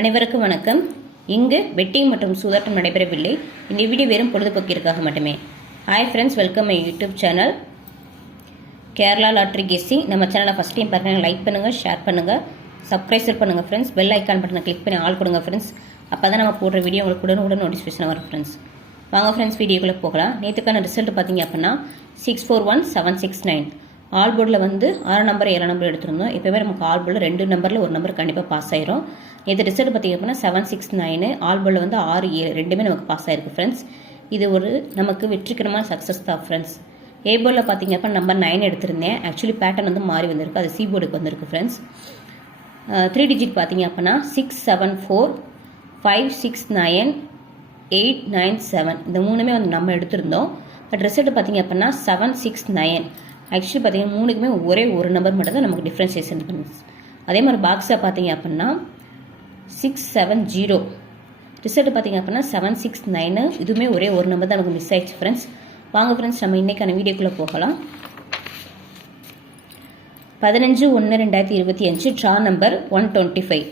அனைவருக்கும் வணக்கம். இங்கு வெட்டிங் மற்றும் சூதாட்டம் நடைபெறவில்லை. இந்த வீடியோ வெறும் பொழுதுபோக்கிற்காக மட்டுமே. Hi friends, welcome my YouTube channel Kerala lottery guessing. நம்ம சேனலை ஃபஸ்ட் டைம் பார்க்குறீங்க, லைக் பண்ணுங்கள், ஷேர் பண்ணுங்கள், சப்ஸ்கிரைப் பண்ணுங்கள் ஃப்ரெண்ட்ஸ். பெல் ஐக்கான் பட்டனை கிளிக் பண்ணி ஆள் கொடுங்க ஃப்ரெண்ட்ஸ். அப்போ தான் நம்ம போடுற வீடியோ உங்களுக்கு உடனுக்குடன் நோட்டிஃபிகேஷன் வரும் ஃப்ரெண்ட்ஸ். வாங்க ஃப்ரெண்ட்ஸ், வீடியோக்குள்ளே போகலாம். நேற்றுக்கான ரிசல்ட் பார்த்தீங்க அப்படின்னா 641769. ஆல் போர்டில் வந்து 6 நம்பர் 7 நம்பர் எடுத்திருந்தோம். எப்போயுமே நமக்கு ஆல் போர்டில் 2 நம்பரில் ஒரு நம்பர் கண்டிப்பாக பாஸ் ஆயிரும். நேற்று ரிசல்ட் பார்த்திங்க அப்படின்னா 769. ஆல் போர்டில் வந்து 6 7 ரெண்டுமே நமக்கு பாஸ் ஆயிருக்கு ஃப்ரெண்ட்ஸ். இது ஒரு நமக்கு வெற்றிகரமான சக்ஸஸ் தான் ஃப்ரெண்ட்ஸ். ஏ போர்டில் பார்த்திங்க அப்படின்னா நம்பர் 9 எடுத்திருந்தேன். ஆக்சுவலி பேட்டர்ன் வந்து மாறி வந்திருக்கு, அது சி போர்டுக்கு வந்திருக்கு ஃப்ரெண்ட்ஸ். 3 டிஜிட் பார்த்திங்க அப்படின்னா 674 569 897. இந்த மூணுமே வந்து நம்ம எடுத்திருந்தோம். பட் ரிசல்ட் பார்த்திங்க அப்படின்னா 769. ஆக்சுவலி பார்த்தீங்கன்னா மூணுக்குமே ஒரே ஒரு நம்பர் மட்டும் தான் நமக்கு டிஃப்ரென்சியேஷன் பண்ணுது. அதே மாதிரி பாக்ஸை பார்த்தீங்க அப்படின்னா 670. ரிசல்ட் பார்த்தீங்க அப்படின்னா 769. இதுவுமே ஒரே ஒரு நம்பர் தான் நமக்கு மிஸ் ஆயிடுச்சு ஃப்ரெண்ட்ஸ். வாங்க ஃப்ரெண்ட்ஸ், நம்ம இன்றைக்கான வீடியோக்குள்ளே போகலாம். 15/1/2025 ட்ரா நம்பர் 125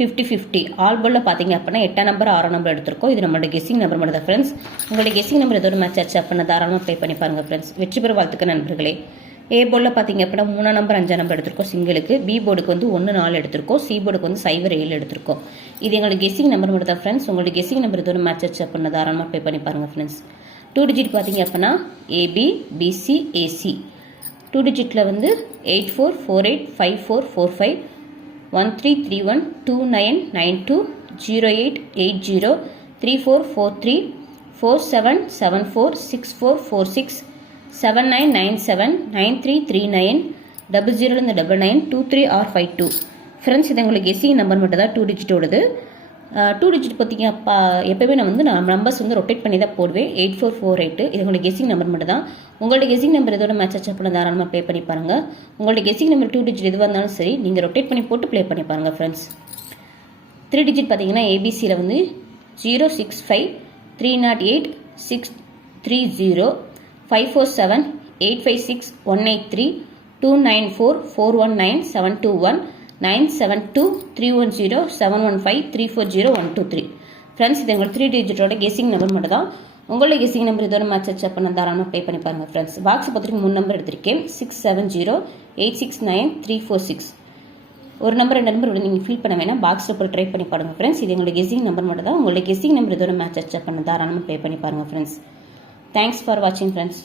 50-50. ஆல் போர்டில் பார்த்தீங்க அப்படின்னா 8 நம்பர் 6 நம்பர் எடுத்திருக்கோம். இது நம்மளோட கெஸ்ஸிங் நம்பர் மட்டும் தான் ஃப்ரெண்ட்ஸ். உங்களோட கெஸ்ஸிங் நம்பர் ஏதோ ஒரு மேட்ச் ஆச்சு அப்படின்னா தாராளமாக ப்ளே பண்ணி பாருங்கள் ஃப்ரெண்ட்ஸ். வெற்றி பெற வாழ்த்துக்க நண்பர்களே. ஏ போர்டில் பார்த்தீங்க அப்படின்னா 3 நம்பர் 5 நம்பர் எடுத்திருக்கோம் சிங்கிளுக்கு. பி போர்டுக்கு வந்து 1 4 எடுத்திருக்கோம். சி போர்டுக்கு வந்து 0 7 எடுத்திருக்கோம். இது எங்களோட கெஸ்ஸிங் நம்பர் மட்டும் தான் ஃப்ரெண்ட்ஸ். உங்களோட கெஸ்ஸிங் நம்பர் ஏதோ ஒரு மேட்ச் ஆச்சு அப்படின்னா தாராளமாக ப்ளே பண்ணி பாருங்கள் ஃப்ரெண்ட்ஸ். 2 டிஜிட் பார்த்தீங்க அப்படின்னா ஏபி பிசி ஏசி. 2 டிஜிட்டில் வந்து 84485445 1331 2992 0880 3443 4774 6446 7997 9339 0099 23R52. ஃப்ரெண்ட்ஸ், இது உங்களுக்கு கெஸ்ஸிங் நம்பர் மட்டும் தான் 2 டிஜிட்டோடது. 2 டிஜிட் பார்த்தீங்க எப்போயுமே நான் வந்து நம்பர்ஸ் வந்து ரொட்டேட் பண்ணி தான் போடுவேன். 8448. இது உங்களுக்கு கெஸ்ஸிங் நம்பர் மட்டும் தான். உங்களோட கெஸ்ஸிங் நம்பர் எதோட மேட்ச் ஆச்சு அப்படின்னா தாராளமாக ப்ளே பண்ணி பாருங்கள். உங்களோட கெஸ்ஸிங் நம்பர் 2 டிஜிட் எதுவாக இருந்தாலும் சரி, நீங்கள் ரொட்டேட் பண்ணி போட்டு ப்ளே பண்ணி பாருங்கள் ஃப்ரெண்ட்ஸ். 3 டிஜிட் பார்த்தீங்கன்னா ஏபிசியில் வந்து 065 308 630 547 856 183 294 419 721 972 310 715 340 123. ஃப்ரெண்ட்ஸ், இது உங்களுக்கு 3 டிஜிட்டோட கெஸ்ஸிங் நம்பர் மட்டும் தான். உங்களோட கெஸ்ஸிங் நம்பர் இதோட மேட்ச் ஆச்சு அப்படின்னா தாராளமாக ப்ளே பண்ணி பாருங்கள் ஃப்ரெண்ட்ஸ். பாக்ஸ் பார்த்துட்டு 3 நம்பர் எடுத்திருக்கேன். 670 869 346. ஒரு நம்பர் 2 நம்பர் நீங்கள் ஃபீல் பண்ண வேணாம், பாக்ஸில் போய் ட்ரை பண்ணி பாருங்கள் ஃப்ரெண்ட்ஸ். இது எங்களோட கெஸ்ஸிங் நம்பர் மட்டும் தான். உங்களோட கெஸ்ஸிங் நம்பர் இதோட மேட்ச் ஆச்சு அப்படின்னா தாராளமாக ப்ளே பண்ணி பாருங்கள் ஃப்ரெண்ட்ஸ். தேங்க்ஸ் ஃபார் வாட்சிங் ஃப்ரெண்ட்ஸ்.